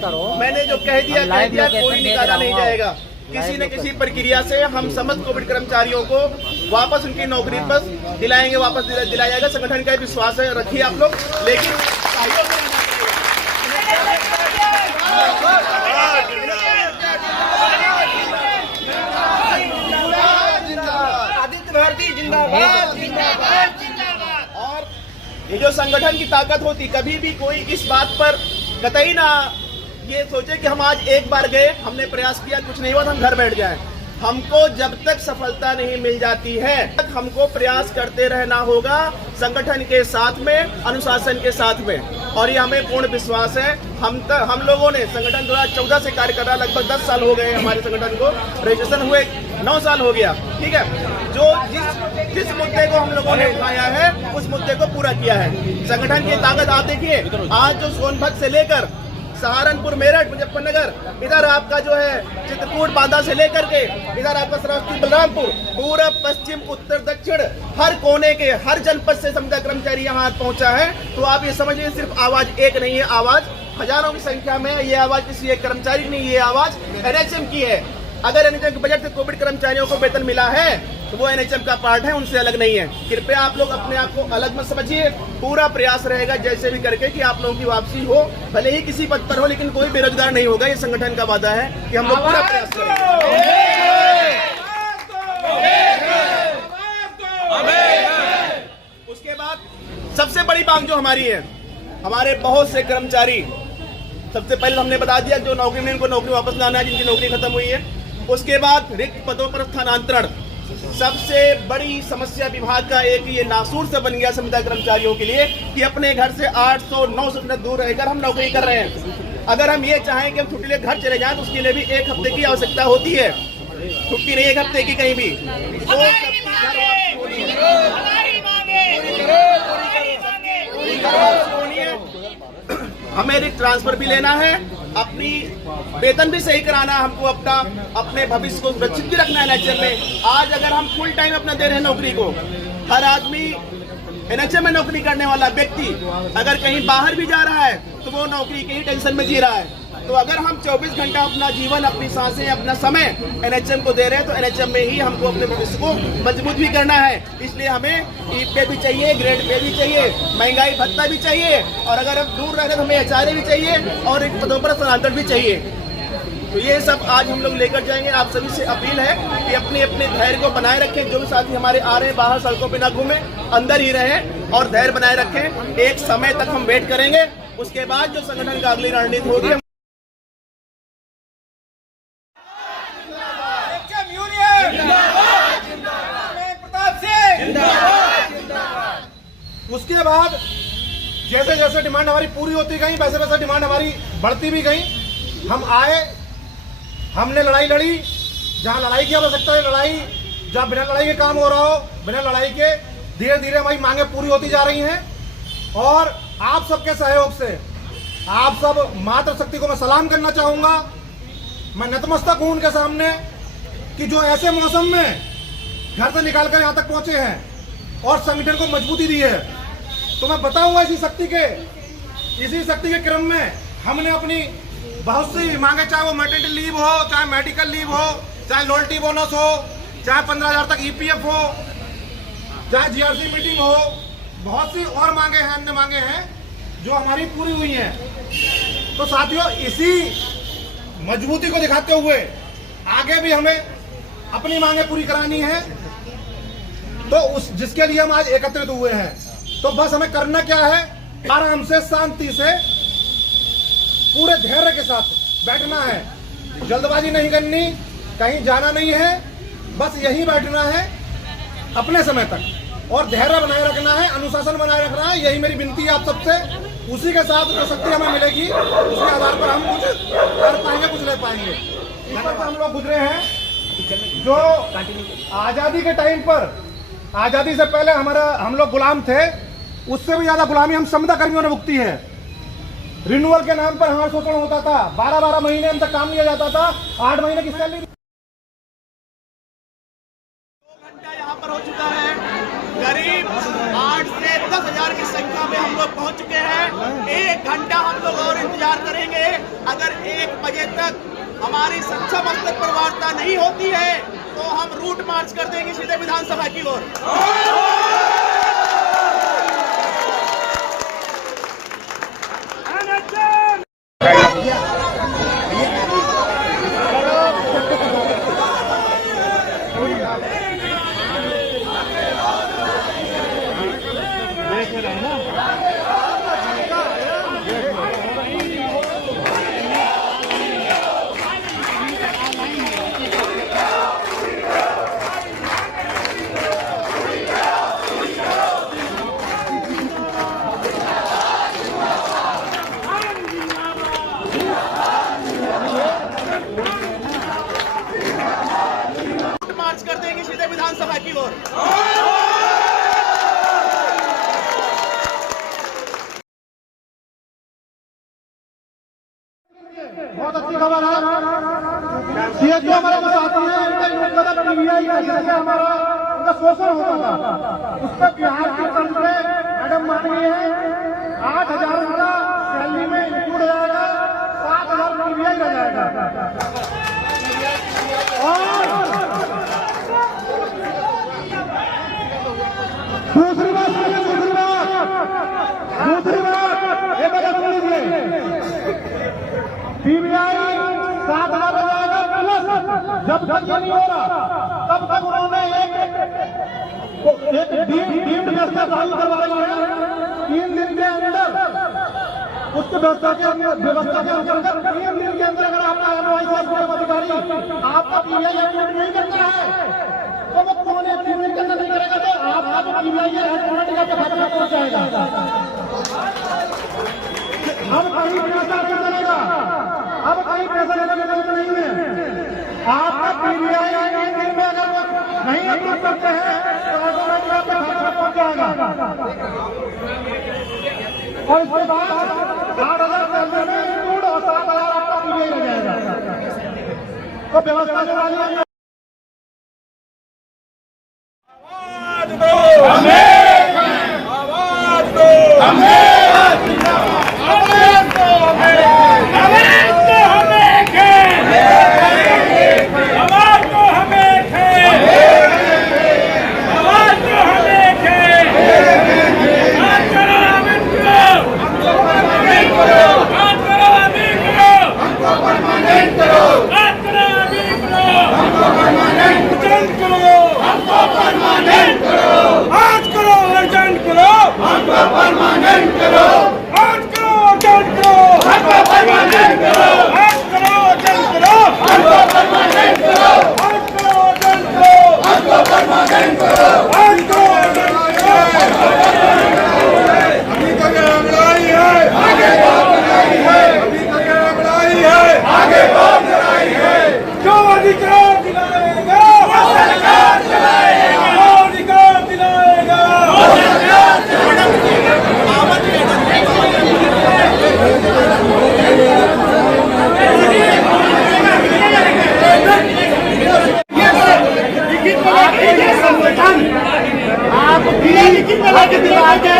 मैंने जो कह दिया कोई निकाला नहीं जाएगा। किसी न किसी प्रक्रिया से हम समस्त कोविड कर्मचारियों को वापस उनकी नौकरी पर दिलाएंगे, वापस दिलाया जाएगा। संगठन का विश्वास है, रखिए आप लोग। लेकिन आदित्य भारती जिंदाबाद, जिंदाबाद। और ये जो संगठन की ताकत होती, कभी भी कोई इस बात पर कतई ना ये सोचे कि हम आज एक बार गए, हमने प्रयास किया, कुछ नहीं हुआ तो हम घर बैठ जाएं। हमको जब तक सफलता नहीं मिल जाती है तक हमको प्रयास करते रहना होगा, संगठन के साथ में, अनुशासन के साथ में। और ये हमें पूर्ण विश्वास है। हम लोगों ने संगठन 2014 से कार्य कर रहा, लगभग 10 साल हो गए हमारे संगठन को, रजिस्ट्रेशन हुए 9 साल हो गया, ठीक है। जो जिस मुद्दे को हम लोगों ने उठाया है उस मुद्दे को पूरा किया है। संगठन की ताकत आप देखिए, आज जो सोनभद्र से लेकर सहारनपुर, मेरठ, मुजफ्फरनगर, इधर आपका जो है चित्रकूट, बांदा से लेकर के इधर आपका श्रावस्ती, बलरामपुर, पूरब, पश्चिम, उत्तर, दक्षिण, हर कोने के, हर जनपद से संविदा कर्मचारी यहाँ पहुंचा है। तो आप ये समझिए, सिर्फ आवाज एक नहीं है, आवाज हजारों की संख्या में। ये आवाज किसी एक कर्मचारी की नहीं, ये आवाज NHM की है। अगर NHM के बजट से कोविड कर्मचारियों को वेतन मिला है तो वो NHM का पार्ट है, उनसे अलग नहीं है। कृपया आप लोग अपने आप को अलग मत समझिए। पूरा प्रयास रहेगा जैसे भी करके कि आप लोगों की वापसी हो, भले ही किसी पद पर हो, लेकिन कोई बेरोजगार नहीं होगा। ये संगठन का वादा है कि हम लोग पूरा प्रयास करेंगे। उसके बाद सबसे बड़ी मांग जो हमारी है, हमारे बहुत से कर्मचारी, सबसे पहले हमने बता दिया जो नौकरी में, उनको नौकरी वापस लाना है, जिनकी नौकरी खत्म हुई है। उसके बाद रिक्त पदों पर स्थानांतरण, सबसे बड़ी समस्या विभाग का एक ये नासूर से बन गया संविदा कर्मचारियों के लिए कि अपने घर से 800-900 किलोमीटर दूर रहकर हम नौकरी कर रहे हैं। अगर हम ये चाहें कि हम छुट्टी लेकर घर चले जाएं तो उसके लिए भी 1 हफ्ते की आवश्यकता होती है। छुट्टी नहीं 1 हफ्ते की कहीं भी, तो सबकी घर वापसी होनी है। हमें रिक्त ट्रांसफर भी लेना है, अपनी वेतन भी सही कराना है, हमको अपने भविष्य को सुरक्षित भी रखना है NHM में। आज अगर हम फुल टाइम अपना दे रहे हैं नौकरी को, हर आदमी NHM में नौकरी करने वाला व्यक्ति अगर कहीं बाहर भी जा रहा है तो वो नौकरी के ही टेंशन में जी रहा है। तो अगर हम 24 घंटा अपना जीवन, अपनी सांसें, अपना समय NHM को दे रहे हैं तो NHM में ही हमको अपने भविष्य को मजबूत भी करना है। इसलिए हमें पे भी चाहिए, ग्रेड पे भी चाहिए, महंगाई भत्ता भी चाहिए, और अगर हम दूर रह रहे तो हमें HRA भी चाहिए और एक पदों पर स्थानांतरण भी चाहिए। तो ये सब आज हम लोग लेकर जाएंगे। आप सभी से अपील है कि अपने अपने धैर्य को बनाए रखें। जो भी साथी हमारे आ रहे हैं, बाहर सड़कों पे ना घूमें, अंदर ही रहें और धैर्य बनाए रखें। एक समय तक हम वेट करेंगे, उसके बाद जो संगठन का अगली रणनीति होगी। उसके बाद जैसे जैसे डिमांड हमारी पूरी होती गई, वैसे वैसे डिमांड हमारी बढ़ती भी गई। हम आए, हमने लड़ाई लड़ी, जहाँ लड़ाई की आवश्यकता है लड़ाई, जहाँ बिना लड़ाई के काम हो रहा हो, बिना लड़ाई के धीरे धीरे हमारी मांगे पूरी होती जा रही हैं। और आप सबके सहयोग से, आप सब मातृशक्ति को मैं सलाम करना चाहूँगा। मैं नतमस्तक हूँ उनके सामने कि जो ऐसे मौसम में घर से निकाल कर यहाँ तक पहुँचे हैं और संगठन को मजबूती दी है। तो मैं बताऊंगा इसी शक्ति के क्रम में हमने अपनी बहुत सी मांगे, चाहे वो मैटरनिटी लीव हो, चाहे मेडिकल लीव हो, चाहे लॉयल्टी बोनस हो, चाहे 15,000 तक EPF हो, चाहे GRC मीटिंग हो, बहुत सी और मांगे हैं, अन्य मांगे हैं जो हमारी पूरी हुई हैं। तो साथियों, इसी मजबूती को दिखाते हुए आगे भी हमें अपनी मांगे पूरी करानी है। तो जिसके लिए हम आज एकत्रित हुए हैं, तो बस हमें करना क्या है, आराम से, शांति से, पूरे धैर्य के साथ बैठना है। जल्दबाजी नहीं करनी, कहीं जाना नहीं है, बस यहीं बैठना है अपने समय तक, और धैर्य बनाए रखना है, अनुशासन बनाए रखना है। यही मेरी विनती है आप सबसे। उसी के साथ जो शक्ति हमें मिलेगी, उसके आधार पर हम कुछ कर पाएंगे, कुछ ले पाएंगे। हम लोग गुजरे हैं जो आजादी के टाइम पर, आजादी से पहले हम लोग गुलाम थे, उससे भी ज्यादा गुलामी हम संविदा कर्मियों ने भुगती है। रिन्यूअल के नाम पर हमारा शोषण होता था, 12-12 महीने हम तक काम लिया जाता था, 8 महीने की सैलरी। 2 घंटा यहाँ पर हो चुका है, करीब 8 से 10,000 की संख्या में हम लोग पहुँच चुके हैं। 1 घंटा हम लोग और इंतजार करेंगे। अगर बजे तक हमारी सक्षम स्तर पर वार्ता नहीं होती है तो हम रूट मार्च कर देंगे सीधे विधानसभा की ओर। मार्च कर देंगे सीधे विधानसभा की ओर। बहुत अच्छी खबर है। सीएचओ हमारे पास आती है, हमारा उनका शोषण होता था, उस पर बिहार की तरफ से मैडम मान गई है 8,000 रुपया सैलरी में इंक्लूड हो जाएगा, 7,000 पीवीआई रह जाएगा। और दूसरी बात ये बता दीजिए, पीवीआई 7,000 हो जाएगा प्लस जब तक ये नहीं होगा तब तक उन्होंने एक डीम्ड व्यवस्था चालू करवाई है। 3 दिन के अंदर उच्च व्यवस्था के अंतर्गत 3 दिन के अंदर अगर आपका अधिकारी आपका पीवीआई एक्टिवेट नहीं करता है तो वो कौन 3 दिन के अंदर नहीं करेगा तो आपका पीवीआई ऑटोमेटिक आपके खाते में पहुंच जाएगा। अब कहीं पैसा नहीं चलेगा, अब कहीं पैसा लेने की जरूरत नहीं है। आपका पीवीआई 3 दिन में अगर नहीं अप्रूव करते हैं तो ऑटोमेटिक आपके खाते में पहुंच जाएगा। और इसके बाद 8,000 सैलरी में इंक्लूड और 7,000 आपका पीवीआई रह जाएगा। तो व्यवस्था चला लिया।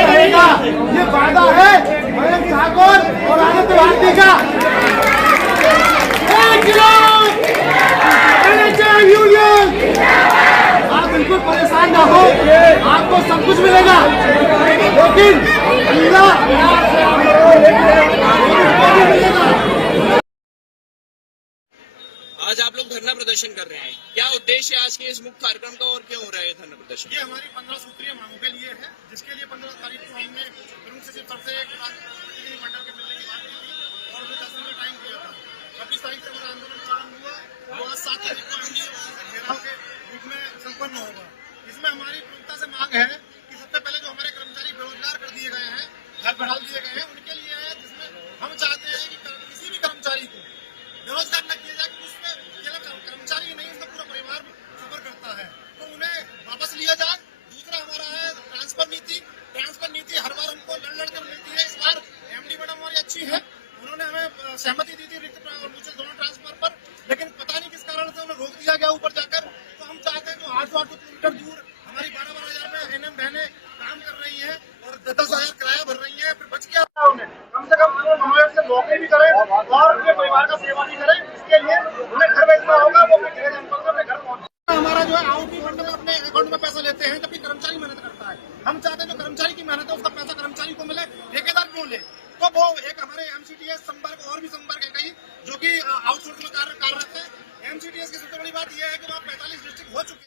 रहेगा, ये वादा है मयंक ठाकुर और आदित्य भारती का। आप बिल्कुल परेशान ना हो, आपको सब कुछ मिलेगा, लेकिन आज आप लोग धरना प्रदर्शन कर रहे हैं, क्या उद्देश्य है आज के इस मुख्य कार्यक्रम का और क्यों हो रहा है धरना प्रदर्शन? ये हमारी 15 सूत्रीय मांगों के लिए है, जिसके लिए 15 तारीख को हमने प्रमुख सचिव सर से एक मंडल के मिलने की बात की थी और उन्हें 10 दिन का टाइम दिया था। 26 तारीख से हमारा आंदोलन प्रारंभ हुआ और आज 7 तारीख को घेराव के रूप में संपन्न होगा। इसमें हमारी प्रमुखता से मांग है कि सबसे पहले जो हमारे कर्मचारी बेरोजगार कर दिए गए हैं, घर बढ़ा दिए गए हैं, उनके लिए है, जिसमें हम चाहते हैं कि किसी भी कर्मचारी को बेरोजगार न किया जाए, उसमें केवल कर्मचारी नहीं उसका पूरा परिवार सफर करता है, तो उन्हें वापस लिया जाए। दूसरा हमारा है ट्रांसफर नीति। ट्रांसफर नीति हर बार हमको लड़ कर मिलती है, इस बार एमडी मैडम हमारी अच्छी है, उन्होंने हमें सहमति दी थी रिक्त और मुझे दोनों ट्रांसफर पर, लेकिन पता नहीं किस कारण से उन्हें रोक दिया गया ऊपर जाकर। तो हम चाहते हैं जो 800 किलोमीटर दूर हमारी 12,000 में एनएम बहनें काम कर रही है और 10,000 किराया भर रही है, फिर बच गया उन्हें कम से कम से नौकरी भी करें और अपने परिवार का सेवा भी ठेकेदार जो है आउटफंड में अपने अकाउंट में पैसा लेते हैं, जबकि कर्मचारी मेहनत करता है। हम चाहते हैं जो कर्मचारी की मेहनत है उसका पैसा कर्मचारी को मिले, ठेकेदार क्यों ले? तो वो एक हमारे एमसीटीएस संपर्क और भी संपर्क है कई जो कि आउटसोर्स में कार्यरत है। एमसीटीएस की सबसे बड़ी बात यह है कि वहाँ 45 डिस्ट्रिक्ट हो चुके हैं।